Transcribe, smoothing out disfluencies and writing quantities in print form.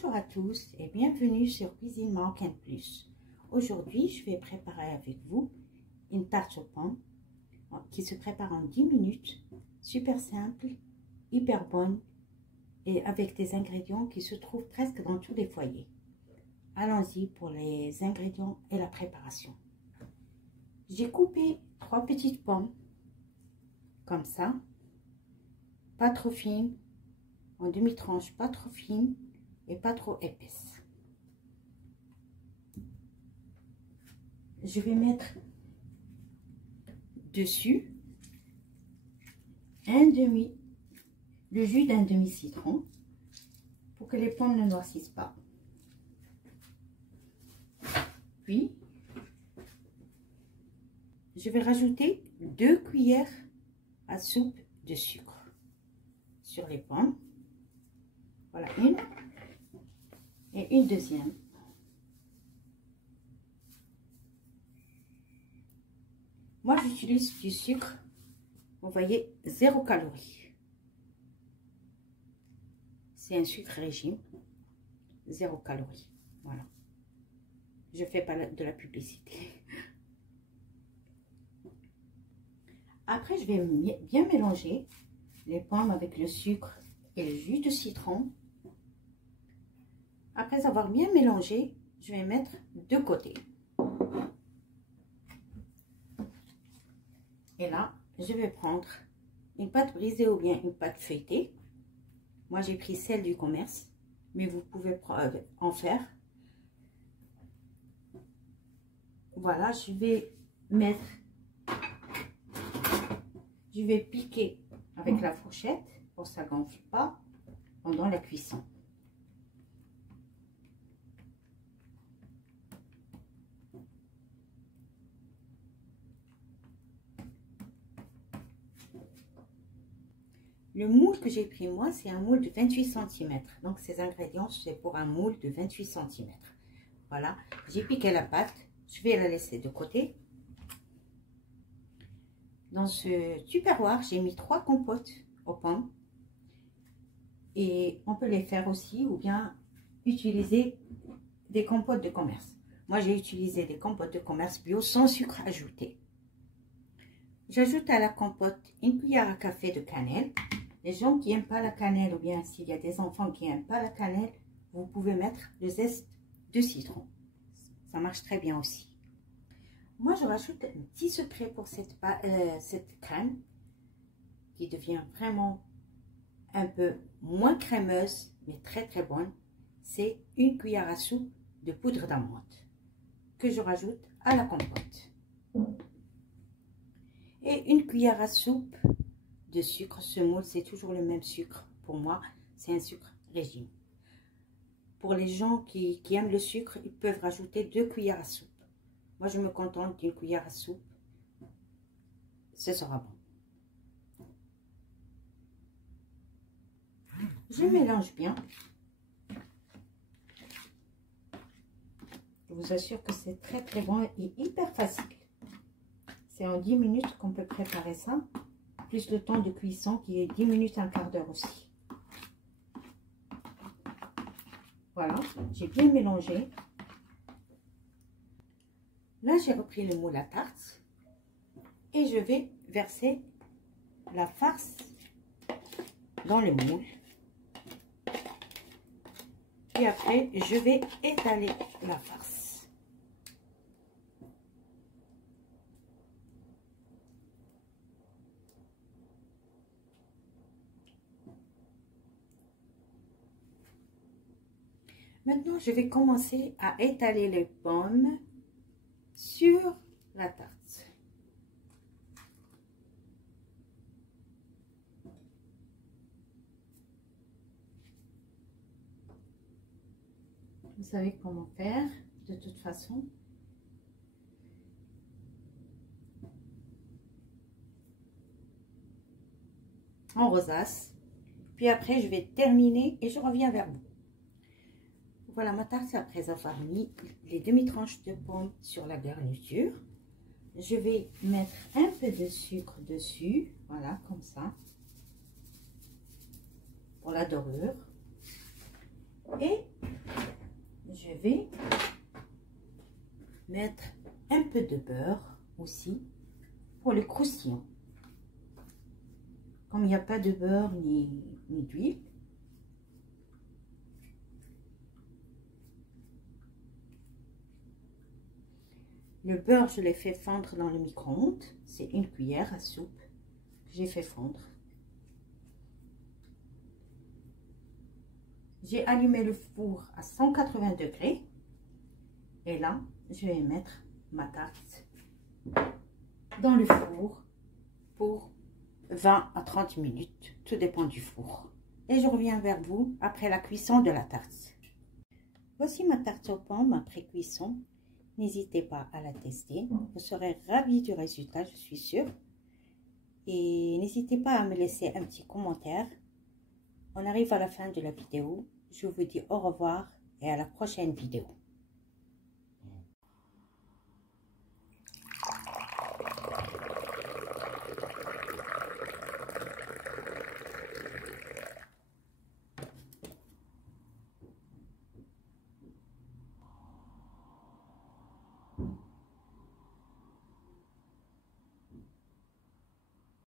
Bonjour à tous et bienvenue sur Cuisine Marocaine Plus. Aujourd'hui, je vais préparer avec vous une tarte aux pommes qui se prépare en 10 minutes, super simple, hyper bonne et avec des ingrédients qui se trouvent presque dans tous les foyers. Allons-y pour les ingrédients et la préparation. J'ai coupé 3 petites pommes comme ça, pas trop fines, en demi-tranches, pas trop fines et pas trop épaisse. Je vais mettre dessus le jus d'un demi-citron pour que les pommes ne noircissent pas. Puis, je vais rajouter 2 cuillères à soupe de sucre sur les pommes. Voilà, une et une deuxième. Moi, j'utilise du sucre, vous voyez, 0 calories. C'est un sucre régime, 0 calories. Voilà. Je fais pas de la publicité. Après, je vais bien mélanger les pommes avec le sucre et le jus de citron. Après avoir bien mélangé, je vais mettre de côté. Et là, je vais prendre une pâte brisée ou bien une pâte feuilletée. Moi, j'ai pris celle du commerce, mais vous pouvez en faire. Voilà, je vais piquer avec la fourchette pour que ça ne gonfle pas pendant la cuisson. Le moule que j'ai pris, moi, c'est un moule de 28 cm. Donc, ces ingrédients, c'est pour un moule de 28 cm. Voilà, j'ai piqué la pâte. Je vais la laisser de côté. Dans ce tupperware, j'ai mis 3 compotes aux pommes. Et on peut les faire aussi ou bien utiliser des compotes de commerce. Moi, j'ai utilisé des compotes de commerce bio sans sucre ajouté. J'ajoute à la compote une cuillère à café de cannelle. Les gens qui n'aiment pas la cannelle ou bien s'il y a des enfants qui n'aiment pas la cannelle, vous pouvez mettre le zeste de citron. Ça marche très bien aussi. Moi, je rajoute un petit secret pour cette crème qui devient vraiment un peu moins crémeuse, mais très très bonne. C'est une cuillère à soupe de poudre d'amande que je rajoute à la compote. Et une cuillère à soupe de sucre. Ce moule, c'est toujours le même sucre. Pour moi, c'est un sucre régime. Pour les gens qui aiment le sucre, ils peuvent rajouter 2 cuillères à soupe. Moi, je me contente d'une cuillère à soupe. Ce sera bon. Je mélange bien. Je vous assure que c'est très très bon et hyper facile. C'est en 10 minutes qu'on peut préparer ça. Plus le temps de cuisson qui est 10 minutes, un quart d'heure aussi. Voilà, j'ai bien mélangé. Là, j'ai repris le moule à tarte et je vais verser la farce dans le moule. Et après, je vais étaler la farce. Maintenant, je vais commencer à étaler les pommes sur la tarte. Vous savez comment faire de toute façon. En rosace. Puis après, je vais terminer et je reviens vers vous. Voilà ma tarte après avoir mis les demi-tranches de pommes sur la garniture. Je vais mettre un peu de sucre dessus, voilà, comme ça, pour la dorure. Et je vais mettre un peu de beurre aussi pour le croustillant. Comme il n'y a pas de beurre ni d'huile, le beurre, je l'ai fait fondre dans le micro-ondes. C'est une cuillère à soupe que j'ai fait fondre. J'ai allumé le four à 180 degrés. Et là, je vais mettre ma tarte dans le four pour 20 à 30 minutes. Tout dépend du four. Et je reviens vers vous après la cuisson de la tarte. Voici ma tarte aux pommes après cuisson. N'hésitez pas à la tester. Vous serez ravis du résultat, je suis sûre. Et n'hésitez pas à me laisser un petit commentaire. On arrive à la fin de la vidéo. Je vous dis au revoir et à la prochaine vidéo.